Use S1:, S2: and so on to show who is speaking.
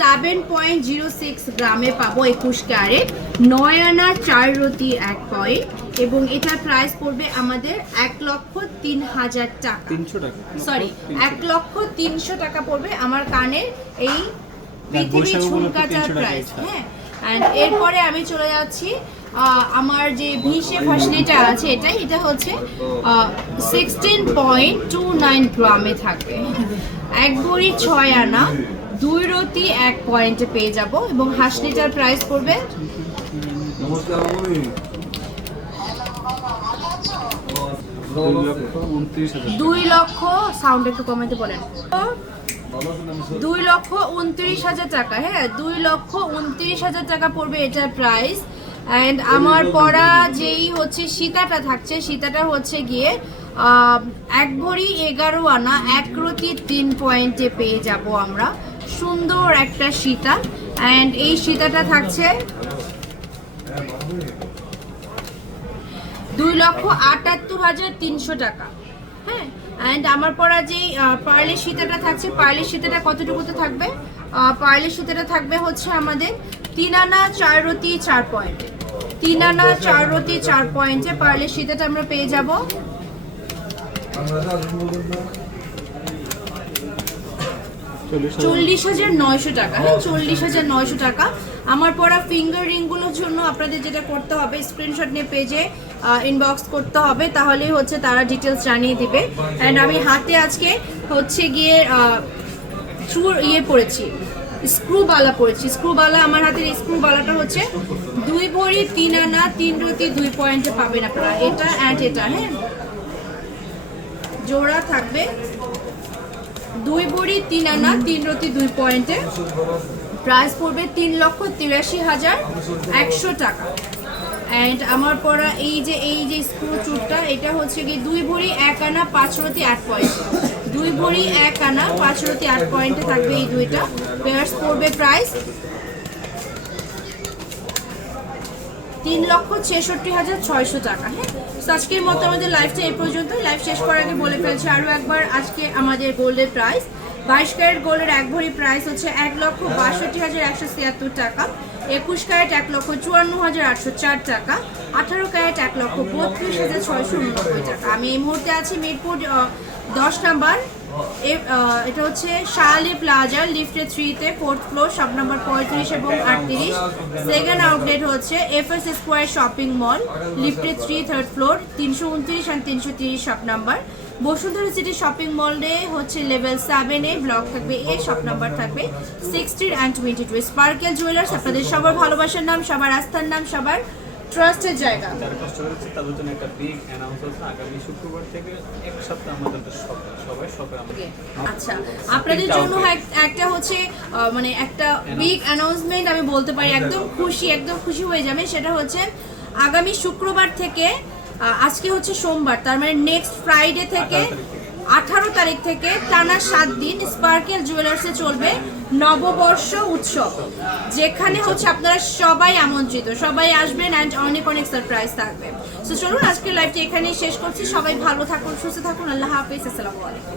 S1: Seven point zero six গ্রামে পাবো একুশ ক্যারেট। নয় আনা চার রতি এক পয়েন্ট এবং এটার প্রাইস পড়বে আমাদের এক লক্ষ তিন হাজার টাকা।
S2: তিনশো টাকা।
S1: সরি এক লক্ষ তিনশো টাকা পড়বে আমার কানের এই পৃথিবী
S2: বৈশাখ উপলক্ষে
S1: ঝুমকাটার প্রাইস হ্যাঁ। অ্যান্ড এরপরে আমি চলে যাচ্ছি আমার যে ভিসে ভাসনিটা আছে এটা এটা হচ্ছে সিক্সটিন পয়েন্ট টু নাইন গ্রামে থাকবে এক বড়ি ছয় আনা। দুই রতি এক পয়েন্টে পেয়ে যাব এবং হাসনিটার প্রাইস পড়বে
S2: দুই লক্ষ
S1: সাউন্ড একটু কমাতে বলেন। দুই লক্ষ উনত্রিশ হাজার টাকা হ্যাঁ দুই লক্ষ উনত্রিশ হাজার টাকা পড়বে এটার প্রাইস। অ্যান্ড আমার পড়া যেই হচ্ছে সীতাটা থাকছে, সীতাটা হচ্ছে গিয়ে এক ভরি এগারো আনা, এক রতি তিন পয়েন্টে পেয়ে যাব আমরা। সুন্দর একটা সীতা। অ্যান্ড এই সীতাটা থাকছে দুই লক্ষ আটাত্তর হাজার তিনশো টাকা। হ্যাঁ? অ্যান্ড আমার পড়া যেই পার্লের সীতাটা থাকছে পার্লের সীতাটা কতটুকুতে থাকবে? পার্লের সীতাটা থাকবে হচ্ছে আমাদের তিন আনা চার রতি চার পয়েন্টে। তিন আনা চার রতি চার পয়েন্টে পার্লের সীতাটা আমরা পেয়ে যাব
S3: আমরা যা আসুন বলবেন না
S2: চল্লিশ হাজার
S1: নয়শো টাকা। হ্যাঁ চল্লিশ হাজার নয়শো টাকা। আমার পড়া ফিঙ্গার রিংগুলোর জন্য আপনাদের যেটা করতে হবে স্ক্রিনশট নিয়ে পেজে ইনবক্স করতে হবে তাহলেই হচ্ছে তারা ডিটেলস জানিয়ে দিবে। অ্যান্ড আমি হাতে আজকে হচ্ছে গিয়ে চুর ইয়ে পড়েছি স্ক্রুবালা পড়েছি। স্ক্রুবালা আমার হাতের স্ক্রুবালাটা হচ্ছে দুই ভরি তিন আনা তিন রতি দুই পয়েন্টে পাবেন আপনারা। এটা অ্যান্ড এটা হ্যাঁ। জোড়া থাকবে দুই বড়ি তিন আনা, তিন রতি দুই পয়েন্টে। প্রাইস পড়বে তিন লক্ষ তিরাশি হাজার একশো টাকা। অ্যান্ড আমার পরা এই যে এই যে স্ক্রু চুটটা, এটা হচ্ছে কি দুই ভরি, এক আনা, পাঁচ রতি আট পয়েন্ট। দুই ভরি, এক আনা, পাঁচ রতি আট পয়েন্টে থাকবে এই দুইটা। পেয়ার্স পড়বে প্রাইস তিন লক্ষ ছেষট্টি হাজার ছয়শো টাকা হ্যাঁ? তো আজকের মতো আমাদের লাইফটা এই পর্যন্ত লাইফ শেষ করার আগে বলে ফেলছি আরও একবার আজকে আমাদের গোল্ডের প্রাইস বাইশ ক্যারেট গোল্ডের এক ভরি প্রাইস হচ্ছে এক লক্ষ বাষট্টি হাজার একশো ছিয়াত্তর টাকা। একুশ ক্যারেট এক লক্ষ চুয়ান্ন হাজার আটশো চার টাকা। আঠারো ক্যারেট এক লক্ষ বত্রিশ হাজার ছয়শো উননব্বই টাকা। আমি এই মুহূর্তে আছি মিরপুর দশ নাম্বার এটা হচ্ছে শাহালি প্লাজা, লিফটে থ্রিতে, ফোর্থ ফ্লোর শপ নাম্বার পঁয়ত্রিশ এবং আটত্রিশ। সেকেন্ড আউটলেট হচ্ছে F S square shopping mall লিফটে থ্রি থার্ড ফ্লোর তিনশো উনত্রিশ অ্যান্ড তিনশো তিরিশ shop number. Bashundhara city shopping মলে হচ্ছে লেভেল সেভেনে ব্লক থাকবে, এ শপ নাম্বার থাকবে। Sixteen and twenty two sparkle jewellers আপনাদের সবার ভালোবাসার নাম, সবার আস্থার নাম, সবার ট্রাস্টের জায়গা।
S2: যারা কষ্ট করেছে তাদের জন্য একটা বিগ অ্যানাউন্স হচ্ছে আগামী শুক্রবার থেকে এক সপ্তাহ আমাদের সবাই সবাই
S1: আচ্ছা। আপনাদের জন্য একটা হচ্ছে মানে একটা বিগ অ্যানাউন্সমেন্ট আমি বলতে পারি একদম খুশি একদম খুশি হয়ে যাবে সেটা হচ্ছে আগামী শুক্রবার থেকে আজকে হচ্ছে সোমবার তার মানে নেক্সট ফ্রাইডে থেকে। আঠারো তারিখ থেকে টানা সাত দিন স্পার্কেল জুয়েলার্সে চলবে নববর্ষ উৎসব, যেখানে হচ্ছে আপনারা সবাই আমন্ত্রিত, সবাই আসবেন অ্যান্ড অনেক অনেক সারপ্রাইজ থাকবে। তো চলুন আজকের লাইভটি এখানেই শেষ করছি। সবাই ভালো থাকুন, সুস্থ থাকুন, আল্লাহ হাফিজ, আসসালামু আলাইকুম।